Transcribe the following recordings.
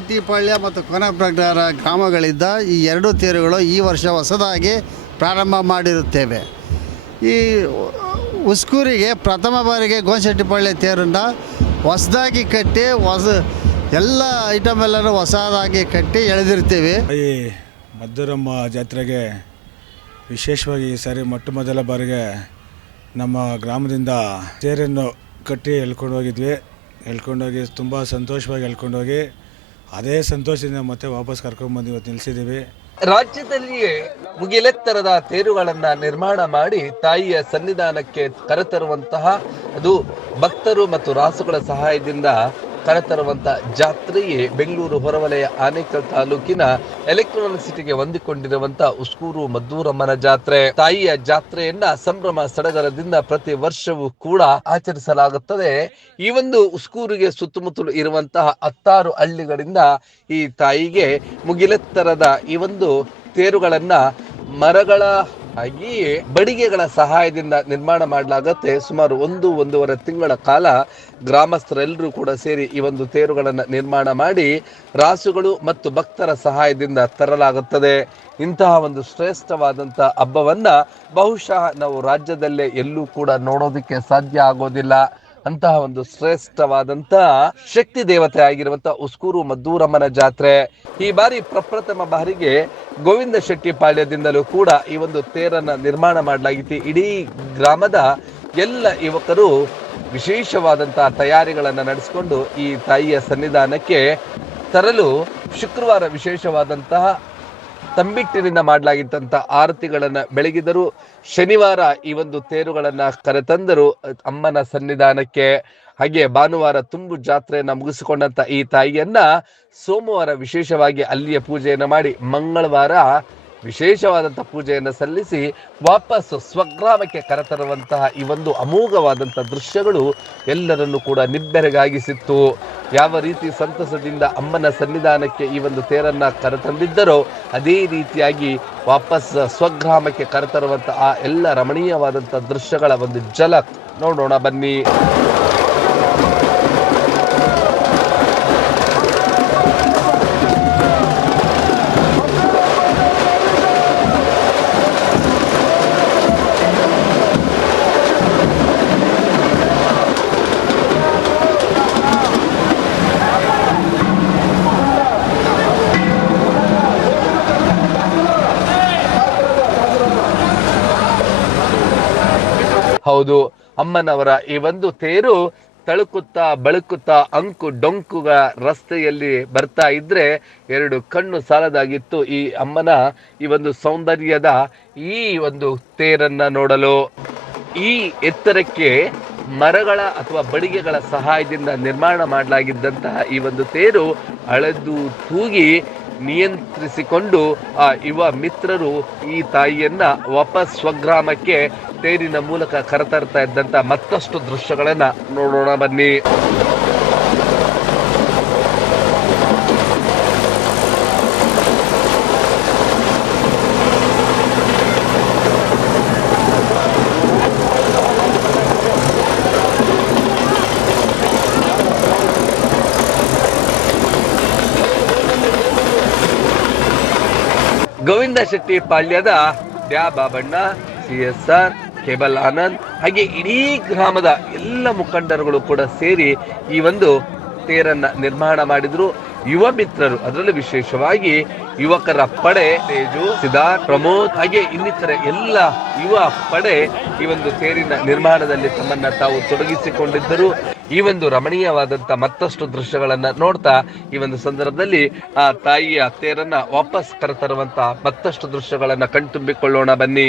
ಶೆಟ್ಟಿಪಾಳ್ಯ ಮತ್ತು ಕೊನಪ್ರಗ್ರಹ ಗ್ರಾಮಗಳಿಂದ ಈ ಎರಡು ತೇರುಗಳು ಈ ವರ್ಷ ಹೊಸದಾಗಿ ಪ್ರಾರಂಭ ಮಾಡಿರುತ್ತೇವೆ. ಈ ಉಸ್ಕೂರಿಗೆ ಪ್ರಥಮ ಬಾರಿಗೆ ಗೋನಶೆಟ್ಟಿಪಾಳ್ಯ ತೇರನ್ನು ಹೊಸದಾಗಿ ಕಟ್ಟಿ ಎಲ್ಲ ಐಟಮ್ ಎಲ್ಲರೂ ಹೊಸದಾಗಿ ಕಟ್ಟಿ ಎಳೆದಿರ್ತೀವಿ. ಈ ಮದ್ದೂರಮ್ಮ ಜಾತ್ರೆಗೆ ವಿಶೇಷವಾಗಿ ಈ ಸಾರಿ ಮೊಟ್ಟ ಮೊದಲ ಬಾರಿಗೆ ನಮ್ಮ ಗ್ರಾಮದಿಂದ ತೇರನ್ನು ಕಟ್ಟಿ ಎಳ್ಕೊಂಡೋಗಿ ತುಂಬ ಸಂತೋಷವಾಗಿ ಎಳ್ಕೊಂಡೋಗಿ ಅದೇ ಸಂತೋಷದಿಂದ ಮತ್ತೆ ವಾಪಸ್ ಕರ್ಕೊಂಡ್ಬಂದು ಇವತ್ತು ನಿಲ್ಲಿಸಿದ್ದೀವಿ. ರಾಜ್ಯದಲ್ಲಿಯೇ ಮುಗಿಲೆತ್ತರದ ತೇರುಗಳನ್ನ ನಿರ್ಮಾಣ ಮಾಡಿ ತಾಯಿಯ ಸನ್ನಿಧಾನಕ್ಕೆ ಕರೆತರುವಂತಹ ಅದು ಭಕ್ತರು ಮತ್ತು ರಾಸುಗಳ ಸಹಾಯದಿಂದ ಕರೆತರುವಂತಹ ಜಾತ್ರೆಯೇ ಬೆಂಗಳೂರು ಹೊರವಲಯ ಆನೇಕಲ್ ತಾಲೂಕಿನ ಎಲೆಕ್ಟ್ರಾನಿಕ್ ಸಿಟಿಗೆ ಹೊಂದಿಕೊಂಡಿರುವಂತಹ ಉಸ್ಕೂರು ಮದ್ದೂರಮ್ಮನ ಜಾತ್ರೆ. ತಾಯಿಯ ಜಾತ್ರೆಯನ್ನ ಸಂಭ್ರಮ ಸಡಗರದಿಂದ ಪ್ರತಿ ವರ್ಷವೂ ಕೂಡ ಆಚರಿಸಲಾಗುತ್ತದೆ. ಈ ಒಂದು ಉಸ್ಕೂರಿಗೆ ಸುತ್ತಮುತ್ತಲು ಇರುವಂತಹ 16 ಹಳ್ಳಿಗಳಿಂದ ಈ ತಾಯಿಗೆ ಮುಗಿಲೆತ್ತರದ ಈ ಒಂದು ತೇರುಗಳನ್ನ ಮರಗಳ ಹಾಗೆಯೇ ಬಡಿಗೆಗಳ ಸಹಾಯದಿಂದ ನಿರ್ಮಾಣ ಮಾಡಲಾಗುತ್ತೆ. ಸುಮಾರು 1-1.5 ತಿಂಗಳ ಕಾಲ ಗ್ರಾಮಸ್ಥರೆಲ್ಲರೂ ಕೂಡ ಸೇರಿ ಈ ಒಂದು ತೇರುಗಳನ್ನು ನಿರ್ಮಾಣ ಮಾಡಿ ರಾಸುಗಳು ಮತ್ತು ಭಕ್ತರ ಸಹಾಯದಿಂದ ತರಲಾಗುತ್ತದೆ. ಇಂತಹ ಒಂದು ಶ್ರೇಷ್ಠವಾದಂತಹ ಹಬ್ಬವನ್ನ ಬಹುಶಃ ನಾವು ರಾಜ್ಯದಲ್ಲೇ ಎಲ್ಲೂ ಕೂಡ ನೋಡೋದಕ್ಕೆ ಸಾಧ್ಯ ಆಗೋದಿಲ್ಲ. ಅಂತಹ ಒಂದು ಶ್ರೇಷ್ಠವಾದಂತಹ ಶಕ್ತಿ ದೇವತೆ ಆಗಿರುವಂತಹ ಉಸ್ಕೂರು ಮದ್ದೂರಮ್ಮನ ಜಾತ್ರೆ ಈ ಬಾರಿ ಪ್ರಪ್ರಥಮ ಬಾರಿಗೆ ಗೋವಿಂದ ಶೆಟ್ಟಿಪಾಳ್ಯದಿಂದಲೂ ಕೂಡ ಈ ಒಂದು ತೇರನ್ನ ನಿರ್ಮಾಣ ಮಾಡಲಾಗಿತ್ತು. ಇಡೀ ಗ್ರಾಮದ ಎಲ್ಲ ಯುವಕರು ವಿಶೇಷವಾದಂತಹ ತಯಾರಿಗಳನ್ನು ನಡೆಸಿಕೊಂಡು ಈ ತಾಯಿಯ ಸನ್ನಿಧಾನಕ್ಕೆ ತರಲು ಶುಕ್ರವಾರ ವಿಶೇಷವಾದಂತಹ ತಂಬಿಟ್ಟಿನಿಂದ ಮಾಡಲಾಗಿದ್ದಂತಹ ಆರತಿಗಳನ್ನ ಬೆಳಗಿದರು. ಶನಿವಾರ ಈ ಒಂದು ತೇರುಗಳನ್ನ ಕರೆತಂದರು ಅಮ್ಮನ ಸನ್ನಿಧಾನಕ್ಕೆ. ಹಾಗೆ ಭಾನುವಾರ ತುಂಬು ಜಾತ್ರೆಯನ್ನ ಮುಗಿಸಿಕೊಂಡಂತ ಈ ತಾಯಿಯನ್ನ ಸೋಮವಾರ ವಿಶೇಷವಾಗಿ ಅಲ್ಲಿಯ ಪೂಜೆಯನ್ನು ಮಾಡಿ ಮಂಗಳವಾರ ವಿಶೇಷವಾದಂತಹ ಪೂಜೆಯನ್ನು ಸಲ್ಲಿಸಿ ವಾಪಸ್ ಸ್ವಗ್ರಾಮಕ್ಕೆ ಕರೆತರುವಂತಹ ಈ ಒಂದು ಅಮೋಘವಾದಂತಹ ದೃಶ್ಯಗಳು ಎಲ್ಲರನ್ನು ಕೂಡ ನಿಬ್ಬೆರಗಾಗಿಸಿತ್ತು. ಯಾವ ರೀತಿ ಸಂತಸದಿಂದ ಅಮ್ಮನ ಸನ್ನಿಧಾನಕ್ಕೆ ಈ ಒಂದು ತೇರನ್ನ ಕರೆತಂದಿದ್ದರೋ ಅದೇ ರೀತಿಯಾಗಿ ವಾಪಸ್ ಸ್ವಗ್ರಾಮಕ್ಕೆ ಕರೆತರುವಂತಹ ಆ ಎಲ್ಲ ರಮಣೀಯವಾದಂತಹ ದೃಶ್ಯಗಳ ಒಂದು ಝಲಕ್ ನೋಡೋಣ ಬನ್ನಿ. ಹೌದು, ಅಮ್ಮನವರ ಈ ಒಂದು ತೇರು ತಳುಕುತ್ತಾ ಬಳುಕುತ್ತಾ ಅಂಕು ಡೊಂಕುಗ ರಸ್ತೆಯಲ್ಲಿ ಬರ್ತಾ ಇದ್ರೆ 2 ಕಣ್ಣು ಸಾಲದಾಗಿತ್ತು ಈ ಅಮ್ಮನ ಈ ಒಂದು ಸೌಂದರ್ಯದ ಈ ಒಂದು ತೇರನ್ನ ನೋಡಲು. ಈ ಎತ್ತರಕ್ಕೆ ಮರಗಳ ಅಥವಾ ಬಡಿಗೆಗಳ ಸಹಾಯದಿಂದ ನಿರ್ಮಾಣ ಮಾಡಲಾಗಿದ್ದಂತಹ ಈ ಒಂದು ತೇರು ಅಳೆದು ತೂಗಿ ನಿಯಂತ್ರಿಸಿಕೊಂಡು ಆ ಯುವ ಮಿತ್ರರು ಈ ತಾಯಿಯನ್ನ ವಾಪಸ್ ಸ್ವಗ್ರಾಮಕ್ಕೆ ತೇರಿನ ಮೂಲಕ ಕರೆತರ್ತಾ ಇದ್ದಂತ ಮತ್ತಷ್ಟು ದೃಶ್ಯಗಳನ್ನ ನೋಡೋಣ ಬನ್ನಿ. ಗೋವಿಂದ ಶೆಟ್ಟಿಪಾಳ್ಯದ ಡ್ಯಾ ಬಾಬಣ್ಣ, CSR, ಕೇಬಲ್ ಆನಂದ್ ಹಾಗೆ ಇಡೀ ಗ್ರಾಮದ ಎಲ್ಲ ಮುಖಂಡರುಗಳು ಕೂಡ ಸೇರಿ ಈ ಒಂದು ತೇರನ್ನ ನಿರ್ಮಾಣ ಮಾಡಿದ್ರು. ಯುವ ಮಿತ್ರರು ಅದರಲ್ಲೂ ವಿಶೇಷವಾಗಿ ಯುವಕರ ಪಡೆ ತೇಜು, ಸಿದ್ಧಾರ್ಥ್, ಪ್ರಮೋದ್ ಹಾಗೆ ಇನ್ನಿತರ ಎಲ್ಲ ಯುವ ಪಡೆ ಈ ಒಂದು ತೇರಿನ ನಿರ್ಮಾಣದಲ್ಲಿ ತಮ್ಮನ್ನ ತಾವು ತೊಡಗಿಸಿಕೊಂಡಿದ್ದರು. ಈ ಒಂದು ರಮಣೀಯವಾದಂತ ಮತ್ತಷ್ಟು ದೃಶ್ಯಗಳನ್ನ ನೋಡ್ತಾ ಈ ಒಂದು ಸಂದರ್ಭದಲ್ಲಿ ಆ ತಾಯಿಯ ತೇರನ್ನ ವಾಪಸ್ ಕರೆತರುವಂತ ಮತ್ತಷ್ಟು ದೃಶ್ಯಗಳನ್ನ ಕಣ್ತುಂಬಿಕೊಳ್ಳೋಣ ಬನ್ನಿ.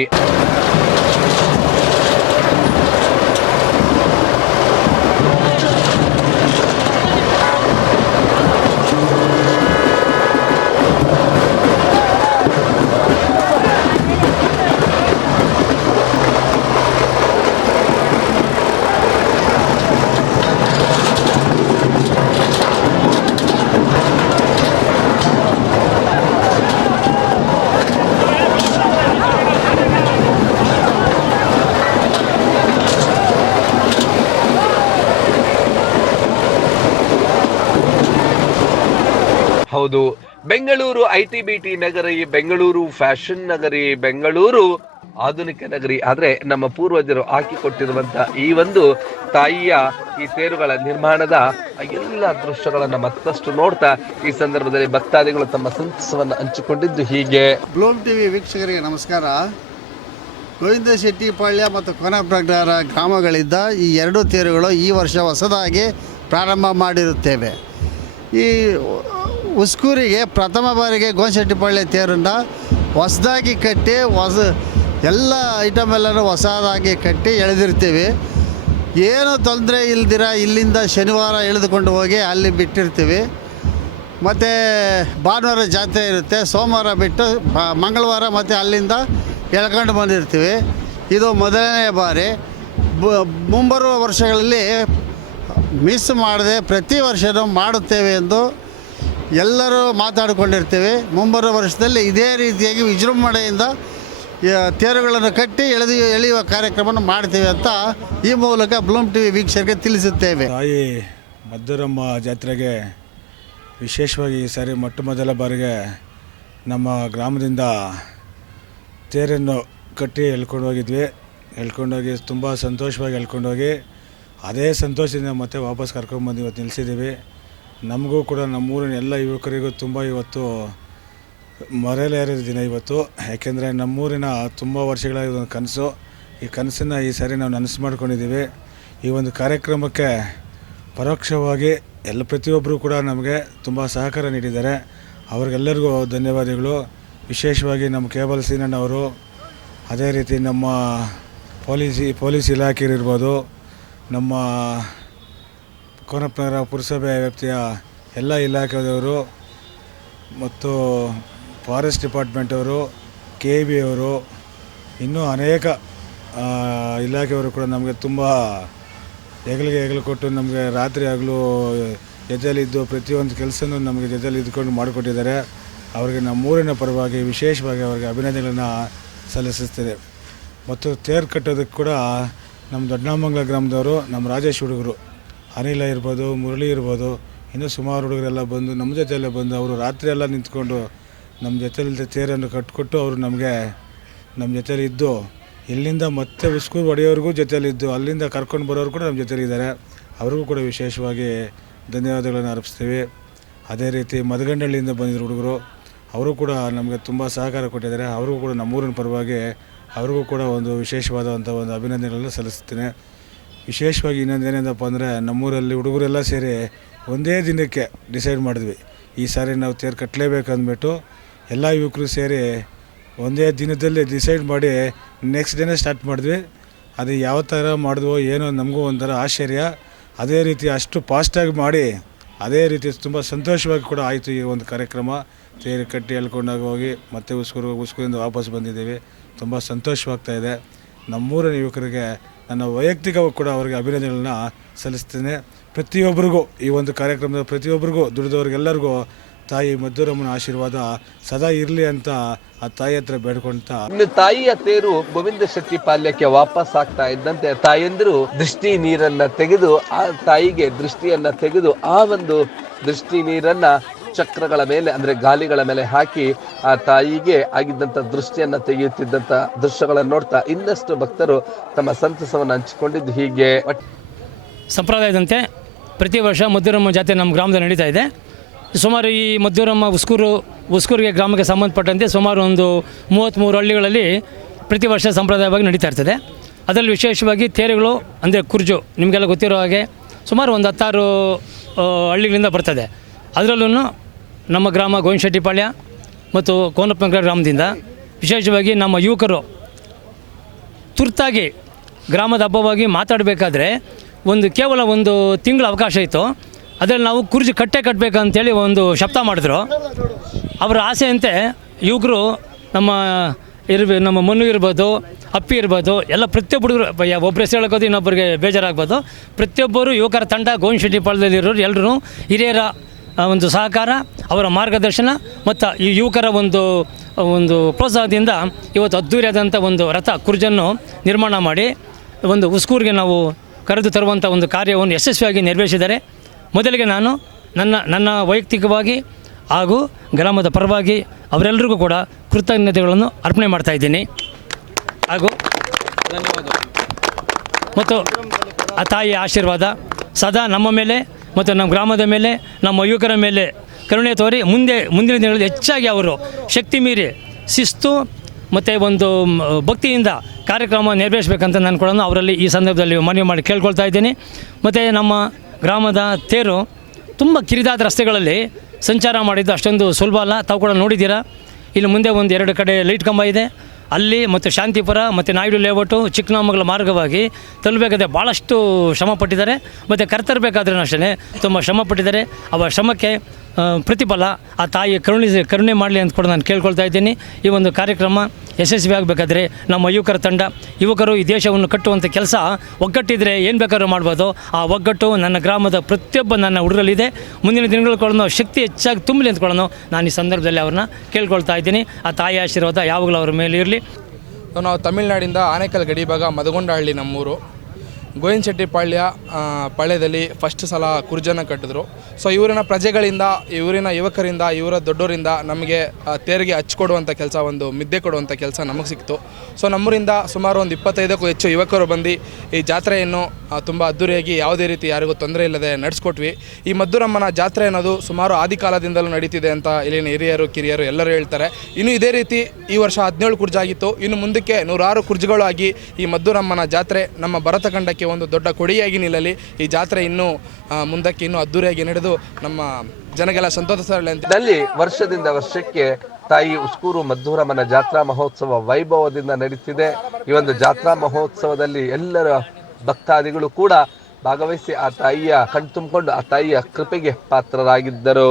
ಹೌದು, ಬೆಂಗಳೂರು ITBT ನಗರಿ, ಬೆಂಗಳೂರು ಫ್ಯಾಷನ್ ನಗರಿ, ಬೆಂಗಳೂರು ಆಧುನಿಕ ನಗರಿ. ಆದ್ರೆ ನಮ್ಮ ಪೂರ್ವಜರು ಹಾಕಿಕೊಟ್ಟಿರುವಂತ ಈ ಒಂದು ತಾಯಿಯ ಈ ತೇರುಗಳ ನಿರ್ಮಾಣದ ಎಲ್ಲ ದೃಶ್ಯಗಳನ್ನ ಮತ್ತಷ್ಟು ನೋಡ್ತಾ ಈ ಸಂದರ್ಭದಲ್ಲಿ ಭಕ್ತಾದಿಗಳು ತಮ್ಮ ಸಂತಸವನ್ನು ಹಂಚಿಕೊಂಡಿದ್ದು ಹೀಗೆ. ಬ್ಲೂಮ್ ಟಿವಿ ವೀಕ್ಷಕರಿಗೆ ನಮಸ್ಕಾರ. ಗೋವಿಂದ ಶೆಟ್ಟಿಪಾಳ್ಯ ಮತ್ತು ಕೋನಪ್ರಗ್ರಹ ಗ್ರಾಮಗಳಿದ್ದ ಈ ಎರಡು ತೇರುಗಳು ಈ ವರ್ಷ ಹೊಸದಾಗಿ ಪ್ರಾರಂಭ ಮಾಡಿರುತ್ತೇವೆ. ಈ ಉಸ್ಕೂರಿಗೆ ಪ್ರಥಮ ಬಾರಿಗೆ ಗೋವಿಂದಶೆಟ್ಟಿಪಾಳ್ಯ ತೇರನ್ನು ಹೊಸದಾಗಿ ಕಟ್ಟಿ ಎಲ್ಲ ಐಟಮ್ ಎಲ್ಲನೂ ಹೊಸದಾಗಿ ಕಟ್ಟಿ ಎಳೆದಿರ್ತೀವಿ. ಏನೂ ತೊಂದರೆ ಇಲ್ದಿರ ಇಲ್ಲಿಂದ ಶನಿವಾರ ಎಳೆದುಕೊಂಡು ಹೋಗಿ ಅಲ್ಲಿ ಬಿಟ್ಟಿರ್ತೀವಿ. ಮತ್ತು ಭಾನುವಾರ ಜಾತ್ರೆ ಇರುತ್ತೆ, ಸೋಮವಾರ ಬಿಟ್ಟು ಮಂಗಳವಾರ ಮತ್ತು ಅಲ್ಲಿಂದ ಎಳ್ಕೊಂಡು ಬಂದಿರ್ತೀವಿ. ಇದು ಮೊದಲನೇ ಬಾರಿ. ಮುಂಬರುವ ವರ್ಷಗಳಲ್ಲಿ ಮಿಸ್ ಮಾಡದೆ ಪ್ರತಿ ವರ್ಷವೂ ಮಾಡುತ್ತೇವೆ ಎಂದು ಎಲ್ಲರೂ ಮಾತಾಡಿಕೊಂಡಿರ್ತೀವಿ. ಮುಂಬರುವ ವರ್ಷದಲ್ಲಿ ಇದೇ ರೀತಿಯಾಗಿ ವಿಜೃಂಭಣೆಯಿಂದ ತೇರುಗಳನ್ನು ಕಟ್ಟಿ ಎಳೆಯುವ ಕಾರ್ಯಕ್ರಮವನ್ನು ಮಾಡ್ತೀವಿ ಅಂತ ಈ ಮೂಲಕ ಬ್ಲೂಮ್ ಟಿವಿ ವೀಕ್ಷಕರಿಗೆ ತಿಳಿಸುತ್ತೇವೆ. ತಾಯಿ ಮದ್ದೂರಮ್ಮ ಜಾತ್ರೆಗೆ ವಿಶೇಷವಾಗಿ ಈ ಸಾರಿ ಮೊದಲ ಬಾರಿಗೆ ನಮ್ಮ ಗ್ರಾಮದಿಂದ ತೇರನ್ನು ಕಟ್ಟಿ ಎಳ್ಕೊಂಡೋಗಿ ತುಂಬ ಸಂತೋಷವಾಗಿ ಎಳ್ಕೊಂಡೋಗಿ ಅದೇ ಸಂತೋಷದಿಂದ ಮತ್ತೆ ವಾಪಸ್ ಕರ್ಕೊಂಡ್ಬಂದು ಇವತ್ತು ನಿಲ್ಲಿಸಿದ್ದೀವಿ. ನಮಗೂ ಕೂಡ ನಮ್ಮೂರಿನ ಎಲ್ಲ ಯುವಕರಿಗೂ ತುಂಬ ಇವತ್ತು ಮರೆಯಲಾರದ ದಿನ ಇವತ್ತು. ಯಾಕೆಂದರೆ ನಮ್ಮೂರಿನ ತುಂಬ ವರ್ಷಗಳ ಒಂದು ಕನಸು, ಈ ಕನಸನ್ನು ಈ ಸಾರಿ ನಾವು ನನಸು ಮಾಡ್ಕೊಂಡಿದ್ದೀವಿ. ಈ ಒಂದು ಕಾರ್ಯಕ್ರಮಕ್ಕೆ ಪರೋಕ್ಷವಾಗಿ ಪ್ರತಿಯೊಬ್ಬರು ಕೂಡ ನಮಗೆ ತುಂಬ ಸಹಕಾರ ನೀಡಿದ್ದಾರೆ. ಅವ್ರಿಗೆಲ್ಲರಿಗೂ ಧನ್ಯವಾದಗಳು. ವಿಶೇಷವಾಗಿ ನಮ್ಮ ಕೇಬಲ್ ಸೀನಣ್ಣವರು, ಅದೇ ರೀತಿ ನಮ್ಮ ಪೊಲೀಸ್ ಇಲಾಖೆಯಲ್ಲಿರ್ಬೋದು, ನಮ್ಮ ಕೋನಪ್ಪನಗರ ಪುರಸಭೆ ವ್ಯಾಪ್ತಿಯ ಎಲ್ಲ ಇಲಾಖೆಯವರು ಮತ್ತು ಫಾರೆಸ್ಟ್ ಡಿಪಾರ್ಟ್ಮೆಂಟವರು, KB ಅವರು, ಇನ್ನೂ ಅನೇಕ ಇಲಾಖೆಯವರು ಕೂಡ ನಮಗೆ ತುಂಬ ಹೆಗಲು ಕೊಟ್ಟು ನಮಗೆ ರಾತ್ರಿ ಆಗಲೂ ಜೊತೆಯಲ್ಲಿದ್ದು ಪ್ರತಿಯೊಂದು ಕೆಲಸನೂ ನಮಗೆ ಜೊತೆಯಲ್ಲಿ ಇದ್ಕೊಂಡು ಮಾಡಿಕೊಟ್ಟಿದ್ದಾರೆ. ಅವರಿಗೆ ನಮ್ಮೂರಿನ ಪರವಾಗಿ ವಿಶೇಷವಾಗಿ ಅವರಿಗೆ ಅಭಿನಂದನೆಗಳನ್ನು ಸಲ್ಲಿಸುತ್ತೇವೆ. ಮತ್ತು ತೇರು ಕಟ್ಟೋದಕ್ಕೆ ಕೂಡ ನಮ್ಮ ದೊಡ್ಡನಾಮಂಗಲ ಗ್ರಾಮದವರು, ನಮ್ಮ ರಾಜೇಶ್ ಹುಡುಗರು, ಅನಿಲ ಇರ್ಬೋದು, ಮುರಳಿ ಇರ್ಬೋದು, ಇನ್ನೂ ಸುಮಾರು ಹುಡುಗರೆಲ್ಲ ಬಂದು ನಮ್ಮ ಜೊತೆಯಲ್ಲೇ ಬಂದು ಅವರು ರಾತ್ರಿ ಎಲ್ಲ ನಿಂತ್ಕೊಂಡು ನಮ್ಮ ಜೊತೆಯಲ್ಲಿ ತೇರನ್ನು ಕಟ್ಟಿಕೊಟ್ಟು ಅವರು ನಮ್ಮ ಜೊತೆಲಿ ಇದ್ದು ಇಲ್ಲಿಂದ ಮತ್ತೆ ಉಸ್ಕೂರು ಹೊಡೆಯೋರಿಗೂ ಜೊತೆಯಲ್ಲಿದ್ದು ಅಲ್ಲಿಂದ ಕರ್ಕೊಂಡು ಬರೋರು ಕೂಡ ನಮ್ಮ ಜೊತೆಲಿದ್ದಾರೆ. ಅವ್ರಿಗೂ ಕೂಡ ವಿಶೇಷವಾಗಿ ಧನ್ಯವಾದಗಳನ್ನು ಅರ್ಪಿಸ್ತೀವಿ. ಅದೇ ರೀತಿ ಮದಗಂಡಳ್ಳಿಯಿಂದ ಬಂದಿದ್ದರು ಹುಡುಗರು, ಅವರು ಕೂಡ ನಮಗೆ ತುಂಬ ಸಹಕಾರ ಕೊಟ್ಟಿದ್ದಾರೆ. ಅವ್ರಿಗೂ ಕೂಡ ನಮ್ಮೂರಿನ ಪರವಾಗಿ ಅವ್ರಿಗೂ ಕೂಡ ಒಂದು ವಿಶೇಷವಾದಂಥ ಒಂದು ಅಭಿನಂದನೆಗಳನ್ನು ಸಲ್ಲಿಸ್ತೀನಿ. ವಿಶೇಷವಾಗಿ ಇನ್ನೊಂದೇನೇನಪ್ಪ ಅಂದರೆ ನಮ್ಮೂರಲ್ಲಿ ಹುಡುಗರೆಲ್ಲ ಸೇರಿ ಒಂದೇ ದಿನಕ್ಕೆ ಡಿಸೈಡ್ ಮಾಡಿದ್ವಿ, ಈ ಸಾರಿ ನಾವು ತೇರು ಕಟ್ಟಲೇಬೇಕಂದ್ಬಿಟ್ಟು ಎಲ್ಲ ಯುವಕರು ಸೇರಿ ಒಂದೇ ದಿನದಲ್ಲಿ ಡಿಸೈಡ್ ಮಾಡಿ ನೆಕ್ಸ್ಟ್ ಡೇನೇ ಸ್ಟಾರ್ಟ್ ಮಾಡಿದ್ವಿ. ಅದು ಯಾವ ಥರ ಮಾಡಿದ್ವೋ ಏನೋ ನಮಗೂ ಒಂಥರ ಆಶ್ಚರ್ಯ. ಅದೇ ರೀತಿ ಅಷ್ಟು ಫಾಸ್ಟಾಗಿ ಮಾಡಿ ಅದೇ ರೀತಿ ತುಂಬ ಸಂತೋಷವಾಗಿ ಕೂಡ ಆಯಿತು ಈ ಒಂದು ಕಾರ್ಯಕ್ರಮ. ತೇರು ಕಟ್ಟಿ ಎಳ್ಕೊಂಡಾಗ ಹೋಗಿ ಮತ್ತೆ ಉಸ್ಕೂರಿಂದ ವಾಪಸ್ ಬಂದಿದ್ದೀವಿ. ತುಂಬ ಸಂತೋಷವಾಗ್ತಾಯಿದೆ. ನಮ್ಮೂರಿನ ಯುವಕರಿಗೆ ನನ್ನ ವೈಯಕ್ತಿಕವಾಗಿ ಕೂಡ ಅವರಿಗೆ ಅಭಿನಂದನೆಗಳನ್ನ ಸಲ್ಲಿಸ್ತೇನೆ. ಪ್ರತಿಯೊಬ್ಬರಿಗೂ ಈ ಒಂದು ಕಾರ್ಯಕ್ರಮದ ಪ್ರತಿಯೊಬ್ಬರಿಗೂ ದುಡಿದವ್ರಿಗೆಲ್ಲರಿಗೂ ತಾಯಿ ಮದ್ದೂರಮ್ಮನ ಆಶೀರ್ವಾದ ಸದಾ ಇರಲಿ ಅಂತ ಆ ತಾಯಿ ಹತ್ರ ಬೇಡ್ಕೊಳ್ತಾ, ಇನ್ನು ತಾಯಿಯ ತೇರು ಗೋವಿಂದ ಶೆಟ್ಟಿಪಾಳ್ಯಕ್ಕೆ ವಾಪಸ್ ಆಗ್ತಾ ಇದ್ದಂತೆ ತಾಯಂದಿರು ದೃಷ್ಟಿ ನೀರನ್ನ ತೆಗೆದು ಆ ತಾಯಿಗೆ ದೃಷ್ಟಿಯನ್ನ ತೆಗೆದು ಆ ಒಂದು ದೃಷ್ಟಿ ನೀರನ್ನ ಚಕ್ರಗಳ ಮೇಲೆ ಅಂದ್ರೆ ಗಾಲಿಗಳ ಮೇಲೆ ಹಾಕಿ ಆ ತಾಯಿಗೆ ಆಗಿದ್ದಂತ ದೃಷ್ಟಿಯನ್ನ ತೆಗೆಯುತ್ತಿದ್ದಂತ ದೃಶ್ಯಗಳನ್ನು ನೋಡ್ತಾ ಇನ್ನಷ್ಟು ಭಕ್ತರು ತಮ್ಮ ಸಂತಸವನ್ನು ಹಂಚಿಕೊಂಡಿದ್ದು ಹೀಗೆ. ಸಂಪ್ರದಾಯದಂತೆ ಪ್ರತಿ ವರ್ಷ ಮದ್ದೂರಮ್ಮ ಜಾತ್ರೆ ನಮ್ಮ ಗ್ರಾಮದಲ್ಲಿ ನಡೀತಾ ಇದೆ. ಸುಮಾರು ಈ ಮದ್ದೂರಮ್ಮ ಉಸ್ಕೂರಿಗೆ ಗ್ರಾಮಕ್ಕೆ ಸಂಬಂಧಪಟ್ಟಂತೆ ಸುಮಾರು ಒಂದು 33 ಹಳ್ಳಿಗಳಲ್ಲಿ ಪ್ರತಿ ವರ್ಷ ಸಂಪ್ರದಾಯವಾಗಿ ನಡೀತಾ ಇರ್ತದೆ. ಅದರಲ್ಲಿ ವಿಶೇಷವಾಗಿ ತೇರುಗಳು ಅಂದರೆ ಕುರ್ಜು ನಿಮಗೆಲ್ಲ ಗೊತ್ತಿರೋ ಹಾಗೆ ಸುಮಾರು ಒಂದು 16 ಹಳ್ಳಿಗಳಿಂದ ಬರ್ತದೆ. ಅದರಲ್ಲೂ ನಮ್ಮ ಗ್ರಾಮ ಗೋವಿಂದಶೆಟ್ಟಿಪಾಳ್ಯ ಮತ್ತು ಕೋನಪ್ಪನಗರ ಗ್ರಾಮದಿಂದ ವಿಶೇಷವಾಗಿ ನಮ್ಮ ಯುವಕರು ತುರ್ತಾಗಿ ಗ್ರಾಮದ ಹಬ್ಬವಾಗಿ ಮಾತಾಡಬೇಕಾದ್ರೆ ಕೇವಲ ಒಂದು ತಿಂಗಳ ಅವಕಾಶ ಇತ್ತು. ಅದರಲ್ಲಿ ನಾವು ಕುರ್ಜಿ ಕಟ್ಟಬೇಕಂತೇಳಿ ಒಂದು ಶಬ್ದ ಮಾಡಿದ್ರು. ಅವರ ಆಸೆಯಂತೆ ಯುವಕರು ನಮ್ಮ ಮಣ್ಣು ಇರ್ಬೋದು, ಅಪ್ಪಿ ಇರ್ಬೋದು, ಎಲ್ಲ ಪ್ರತಿಯೊಬ್ಬರು ಒಬ್ಬರು ಹೆಸರು ಹೇಳೋದು ಇನ್ನೊಬ್ಬರಿಗೆ ಬೇಜಾರಾಗ್ಬೋದು. ಪ್ರತಿಯೊಬ್ಬರು ಯುವಕರ ತಂಡ ಗೋವಿಂದಶೆಟ್ಟಿಪಾಳ್ಯದಲ್ಲಿರೋರು ಎಲ್ಲರೂ ಹಿರಿಯರ ಒಂದು ಸಹಕಾರ, ಅವರ ಮಾರ್ಗದರ್ಶನ ಮತ್ತು ಈ ಯುವಕರ ಒಂದು ಪ್ರೋತ್ಸಾಹದಿಂದ ಇವತ್ತು ಅದ್ದೂರಿಯಾದಂಥ ಒಂದು ರಥ ಕುರ್ಜನ್ನು ನಿರ್ಮಾಣ ಮಾಡಿ ಒಂದು ಉಸ್ಕೂರಿಗೆ ನಾವು ಕರೆದು ತರುವಂಥ ಒಂದು ಕಾರ್ಯವನ್ನು ಯಶಸ್ವಿಯಾಗಿ ನೆರವೇರಿಸಿದ್ದಾರೆ. ಮೊದಲಿಗೆ ನಾನು ನನ್ನ ವೈಯಕ್ತಿಕವಾಗಿ ಹಾಗೂ ಗ್ರಾಮದ ಪರವಾಗಿ ಅವರೆಲ್ಲರಿಗೂ ಕೂಡ ಕೃತಜ್ಞತೆಗಳನ್ನು ಅರ್ಪಣೆ ಮಾಡ್ತಾ ಇದ್ದೀನಿ. ಹಾಗೂ ಮತ್ತು ಆ ತಾಯಿಯ ಆಶೀರ್ವಾದ ಸದಾ ನಮ್ಮ ಮೇಲೆ ಮತ್ತು ನಮ್ಮ ಗ್ರಾಮದ ಮೇಲೆ, ನಮ್ಮ ಯುವಕರ ಮೇಲೆ ಕರುಣೆ ತೋರಿ ಮುಂದಿನ ದಿನಗಳಲ್ಲಿ ಹೆಚ್ಚಾಗಿ ಅವರು ಶಕ್ತಿ ಮೀರಿ ಶಿಸ್ತು ಮತ್ತು ಒಂದು ಭಕ್ತಿಯಿಂದ ಕಾರ್ಯಕ್ರಮ ನೆರವೇರಿಸಬೇಕಂತ ನಾನು ಕೂಡ ಅವರಲ್ಲಿ ಈ ಸಂದರ್ಭದಲ್ಲಿ ಮನವಿ ಮಾಡಿ ಕೇಳ್ಕೊಳ್ತಾ ಇದ್ದೀನಿ. ಮತ್ತು ನಮ್ಮ ಗ್ರಾಮದ ತೇರು ತುಂಬ ಕಿರಿದಾದ ರಸ್ತೆಗಳಲ್ಲಿ ಸಂಚಾರ ಮಾಡಿದ್ದು ಅಷ್ಟೊಂದು ಸುಲಭ ಅಲ್ಲ. ತಾವು ಕೂಡ ನೋಡಿದ್ದೀರಾ. ಇಲ್ಲಿ ಮುಂದೆ ಒಂದು 2 ಕಡೆ ಲೈಟ್ ಕಂಬ ಇದೆ. ಅಲ್ಲಿ ಮತ್ತು ಶಾಂತಿಪುರ ಮತ್ತು ನಾಯ್ಡು ಲೇಔಟು ಚಿಕ್ಕನಾಮಗಲ ಮಾರ್ಗವಾಗಿ ತಲುಪಬೇಕಾದ್ರೆ ಭಾಳಷ್ಟು ಶ್ರಮ ಪಟ್ಟಿದ್ದಾರೆ. ಮತ್ತು ಕರ್ತರಬೇಕಾದ್ರೂ ಅಷ್ಟೇ ತುಂಬ ಶ್ರಮ ಪಟ್ಟಿದ್ದಾರೆ. ಅವರ ಶ್ರಮಕ್ಕೆ ಪ್ರತಿಫಲ ಆ ತಾಯಿ ಕರುಣೆ ಮಾಡಲಿ ಅಂತ ಕೂಡ ನಾನು ಕೇಳ್ಕೊಳ್ತಾ ಇದ್ದೀನಿ. ಈ ಒಂದು ಕಾರ್ಯಕ್ರಮ ಯಶಸ್ವಿ ಆಗಬೇಕಾದ್ರೆ ನಮ್ಮ ಯುವಕರು ಈ ದೇಶವನ್ನು ಕಟ್ಟುವಂಥ ಕೆಲಸ ಒಗ್ಗಟ್ಟಿದ್ರೆ ಏನು ಬೇಕಾದ್ರೂ ಮಾಡ್ಬೋದು. ಆ ಒಗ್ಗಟ್ಟು ನನ್ನ ಗ್ರಾಮದ ಪ್ರತಿಯೊಬ್ಬ ನನ್ನ ಹುಡುಗರಲ್ಲಿದೆ. ಮುಂದಿನ ದಿನಗಳು ಶಕ್ತಿ ಹೆಚ್ಚಾಗಿ ತುಂಬಲಿ ಅಂದ್ಕೊಳ್ಳೋಣ ನಾನು ಈ ಸಂದರ್ಭದಲ್ಲಿ ಅವ್ರನ್ನ ಕೇಳ್ಕೊಳ್ತಾ ಇದ್ದೀನಿ. ಆ ತಾಯಿ ಆಶೀರ್ವಾದ ಯಾವಾಗಲೂ ಅವ್ರ ಮೇಲೆ ಇರಲಿ. ನಾವು ತಮಿಳುನಾಡಿಂದ ಆನೇಕಲ್ ಗಡಿ ಭಾಗ ಮದಗೊಂಡಹಳ್ಳಿ ನಮ್ಮೂರು. ಗೋವಿಂದಶೆಟ್ಟಿಪಾಳ್ಯ ಪಾಳ್ಯದಲ್ಲಿ ಫಸ್ಟ್ ಸಲ ಕುರ್ಜನ ಕಟ್ಟಿದ್ರು. ಸೊ ಇವರಿನ ಪ್ರಜೆಗಳಿಂದ, ಇವರಿನ ಯುವಕರಿಂದ, ಇವರ ದೊಡ್ಡವರಿಂದ ನಮಗೆ ತೇರಿಗೆ ಹಚ್ಕೊಡುವಂಥ ಕೆಲಸ, ಒಂದು ಮಿದ್ದೆ ಕೊಡುವಂಥ ಕೆಲಸ ನಮಗೆ ಸಿಕ್ತು. ಸೊ ನಮ್ಮೂರಿಂದ ಸುಮಾರು ಒಂದು 25ಕ್ಕೂ ಹೆಚ್ಚು ಯುವಕರು ಬಂದು ಈ ಜಾತ್ರೆಯನ್ನು ತುಂಬ ಅದ್ದೂರಿಯಾಗಿ ಯಾವುದೇ ರೀತಿ ಯಾರಿಗೂ ತೊಂದರೆ ಇಲ್ಲದೆ ನಡೆಸ್ಕೊಟ್ವಿ. ಈ ಮದ್ದೂರಮ್ಮನ ಜಾತ್ರೆ ಅನ್ನೋದು ಸುಮಾರು ಆದಿಕಾಲದಿಂದಲೂ ನಡೀತಿದೆ ಅಂತ ಇಲ್ಲಿನ ಹಿರಿಯರು ಕಿರಿಯರು ಎಲ್ಲರೂ ಹೇಳ್ತಾರೆ. ಇನ್ನು ಇದೇ ರೀತಿ ಈ ವರ್ಷ 17 ಕುರ್ಜಾಗಿತ್ತು. ಇನ್ನು ಮುಂದಕ್ಕೆ 106 ಕುರ್ಜುಗಳು ಆಗಿ ಈ ಮದ್ದೂರಮ್ಮನ ಜಾತ್ರೆ ನಮ್ಮ ಭರತಖಂಡಕ್ಕೆ ಒಂದು ದೊಡ್ಡ ಕೊಡುಗೆಯಾಗಿ ನಿಲ್ಲಲಿ. ಈ ಜಾತ್ರೆ ಇನ್ನೂ ಮುಂದಕ್ಕೆ ಇನ್ನೂ ಅದ್ದೂರಿಯಾಗಿ ನಡೆದು ನಮ್ಮ ಜನಗೆಲ್ಲ ಸಂತೋಷ ಅಂತ ವರ್ಷದಿಂದ ವರ್ಷಕ್ಕೆ ತಾಯಿ ಉಸ್ಕೂರು ಮದ್ದೂರಮ್ಮನ ಜಾತ್ರಾ ಮಹೋತ್ಸವ ವೈಭವದಿಂದ ನಡೀತಿದೆ. ಈ ಒಂದು ಜಾತ್ರಾ ಮಹೋತ್ಸವದಲ್ಲಿ ಎಲ್ಲರ ಭಕ್ತಾದಿಗಳು ಕೂಡ ಭಾಗವಹಿಸಿ ಆ ತಾಯಿಯ ಕಣ್ತುಂಬಿಕೊಂಡು ಆ ತಾಯಿಯ ಕೃಪೆಗೆ ಪಾತ್ರರಾಗಿದ್ದರು.